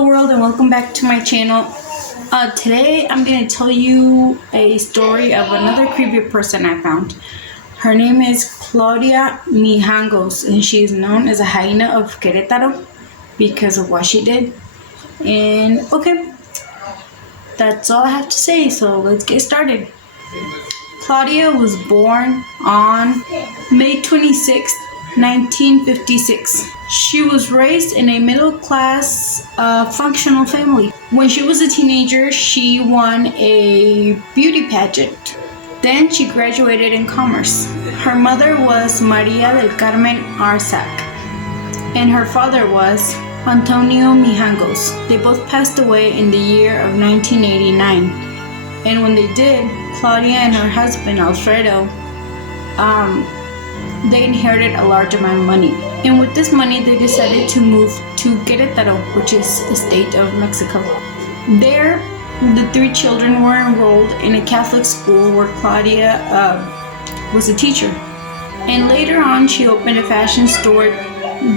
Hello world and welcome back to my channel. Today I'm going to tell you a story of another creepy person I found. Her name is Claudia Mijangos and she is known as a hyena of Querétaro because of what she did. And okay, that's all I have to say, so let's get started. Claudia was born on May 26, 1956. She was raised in a middle-class, functional family. When she was a teenager, she won a beauty pageant. Then she graduated in commerce. Her mother was Maria del Carmen Arzac, and her father was Antonio Mijangos. They both passed away in the year of 1989. And when they did, Claudia and her husband Alfredo, they inherited a large amount of money. And with this money, they decided to move to Querétaro, which is a state of Mexico. There, the three children were enrolled in a Catholic school where Claudia was a teacher. And later on, she opened a fashion store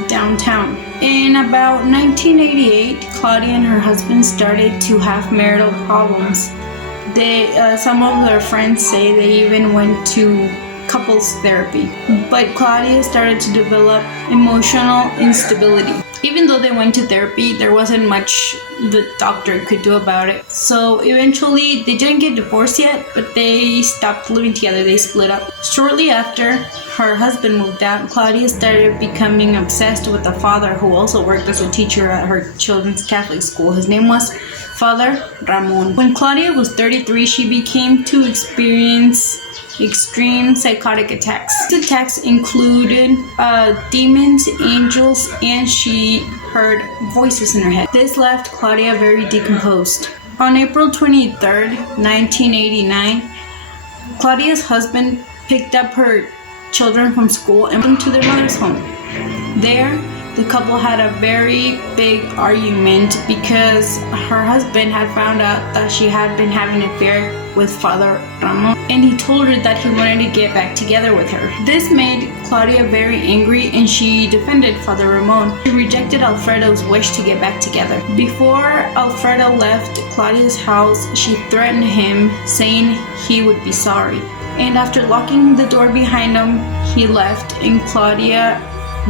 downtown. In about 1988, Claudia and her husband started to have marital problems. Some of their friends say they even went to couples therapy. But Claudia started to develop emotional instability. Even though they went to therapy, there wasn't much the doctor could do about it. So eventually, they didn't get divorced yet, but they stopped living together. They split up. Shortly after her husband moved out, Claudia started becoming obsessed with the father who also worked as a teacher at her children's Catholic school. His name was Father Ramon. When Claudia was 33, she began to experience extreme psychotic attacks. These attacks included demons, angels, and she heard voices in her head. This left Claudia very decomposed. On April 23rd, 1989, Claudia's husband picked up her children from school and went to their mother's home. There, the couple had a very big argument because her husband had found out that she had been having an affair with Father Ramon, and he told her that he wanted to get back together with her. This made Claudia very angry and she defended Father Ramon. She rejected Alfredo's wish to get back together. Before Alfredo left Claudia's house, she threatened him, saying he would be sorry. And after locking the door behind him, he left and Claudia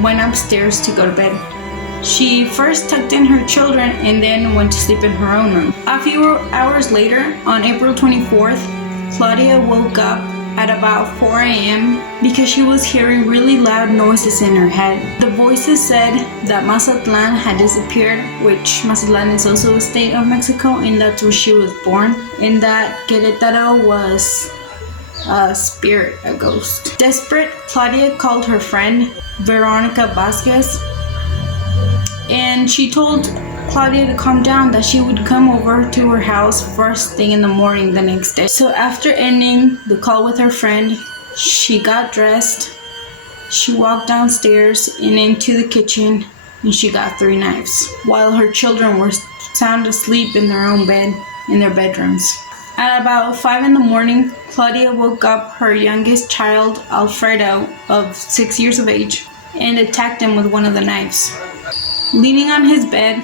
went upstairs to go to bed. She first tucked in her children and then went to sleep in her own room. A few hours later, on April 24th, Claudia woke up at about 4 a.m. because she was hearing really loud noises in her head. The voices said that Mazatlan had disappeared, which Mazatlan is also a state of Mexico, and that's where she was born, and that Querétaro was a spirit, a ghost. Desperate, Claudia called her friend Veronica Vasquez, and she told Claudia to calm down, that she would come over to her house first thing in the morning the next day. So after ending the call with her friend, she got dressed, she walked downstairs and into the kitchen, and she got 3 knives, while her children were sound asleep in their own bed in their bedrooms. At about 5 in the morning, Claudia woke up her youngest child, Alfredo, of 6 years of age, and attacked him with one of the knives. Leaning on his bed,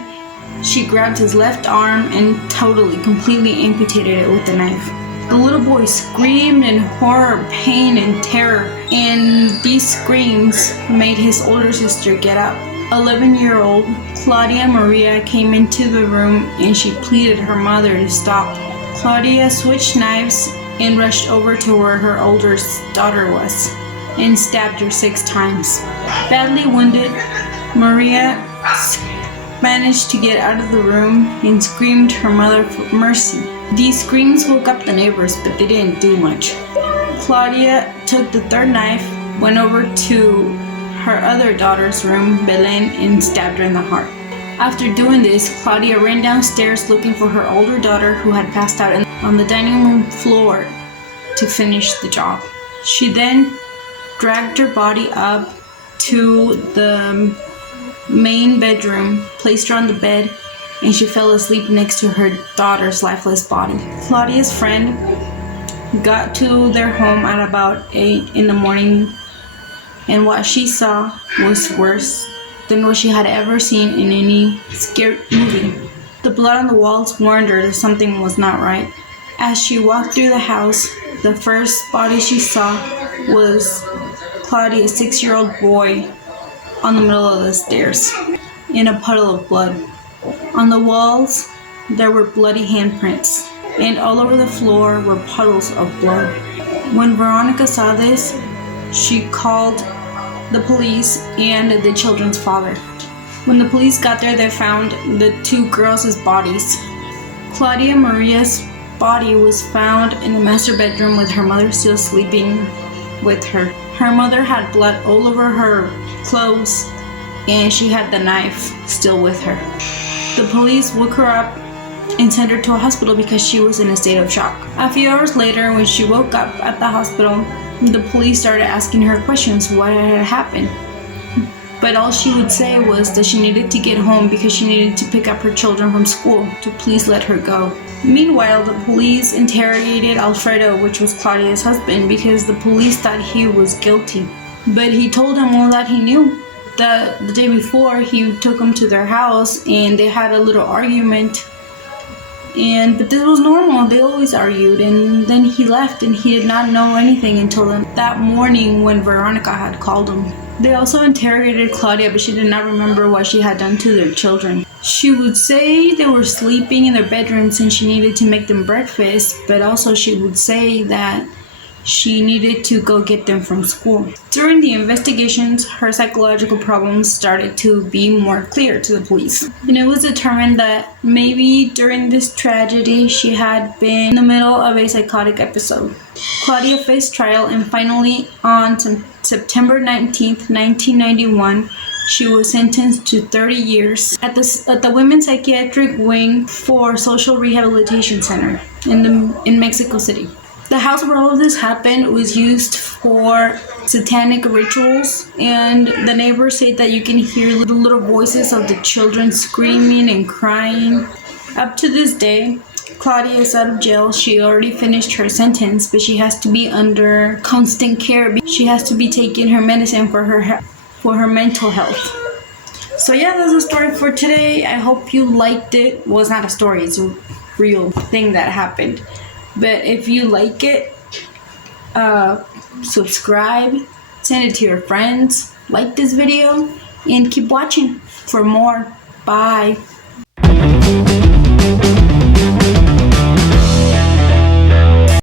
she grabbed his left arm and completely amputated it with the knife. The little boy screamed in horror, pain, and terror, and these screams made his older sister get up. 11-year-old Claudia Maria came into the room and she pleaded her mother to stop. Claudia switched knives and rushed over to where her older daughter was and stabbed her 6 times. Badly wounded, Maria managed to get out of the room and screamed her mother for mercy. These screams woke up the neighbors, but they didn't do much. Claudia took the 3rd knife, went over to her other daughter's room, Belen, and stabbed her in the heart. After doing this, Claudia ran downstairs looking for her older daughter who had passed out on the dining room floor to finish the job. She then dragged her body up to the main bedroom, placed her on the bed, and she fell asleep next to her daughter's lifeless body. Claudia's friend got to their home at about 8 in the morning, and what she saw was worse than what she had ever seen in any scary movie. The blood on the walls warned her that something was not right. As she walked through the house, the first body she saw was Claudia, a 6-year-old boy, on the middle of the stairs, in a puddle of blood. On the walls, there were bloody handprints, and all over the floor were puddles of blood. When Veronica saw this, she called the police and the children's father. When the police got there, they found the 2 girls' bodies. Claudia Maria's body was found in the master bedroom with her mother still sleeping with her. Her mother had blood all over her clothes, and she had the knife still with her. The police woke her up and sent her to a hospital because she was in a state of shock. A few hours later, when she woke up at the hospital, the police started asking her questions what had happened. But all she would say was that she needed to get home because she needed to pick up her children from school to please let her go. Meanwhile, the police interrogated Alfredo, which was Claudia's husband, because the police thought he was guilty. But he told them all that he knew. That the day before, he took them to their house and they had a little argument. But this was normal, they always argued, and then he left and he did not know anything until that morning when Veronica had called him. They also interrogated Claudia, but she did not remember what she had done to their children. She would say they were sleeping in their bedrooms and she needed to make them breakfast, but also she would say that she needed to go get them from school. During the investigations, her psychological problems started to be more clear to the police. And it was determined that maybe during this tragedy, she had been in the middle of a psychotic episode. Claudia faced trial, and finally on September 19th, 1991, she was sentenced to 30 years at the Women's Psychiatric Wing for Social Rehabilitation Center in Mexico City. The house where all of this happened was used for satanic rituals, and the neighbors say that you can hear the little voices of the children screaming and crying. Up to this day, Claudia is out of jail. She already finished her sentence, but she has to be under constant care. She has to be taking her medicine for her mental health. So yeah, that's the story for today. I hope you liked it. Well, it's not a story, it's a real thing that happened. But if you like it, subscribe, send it to your friends, like this video, and keep watching for more. Bye.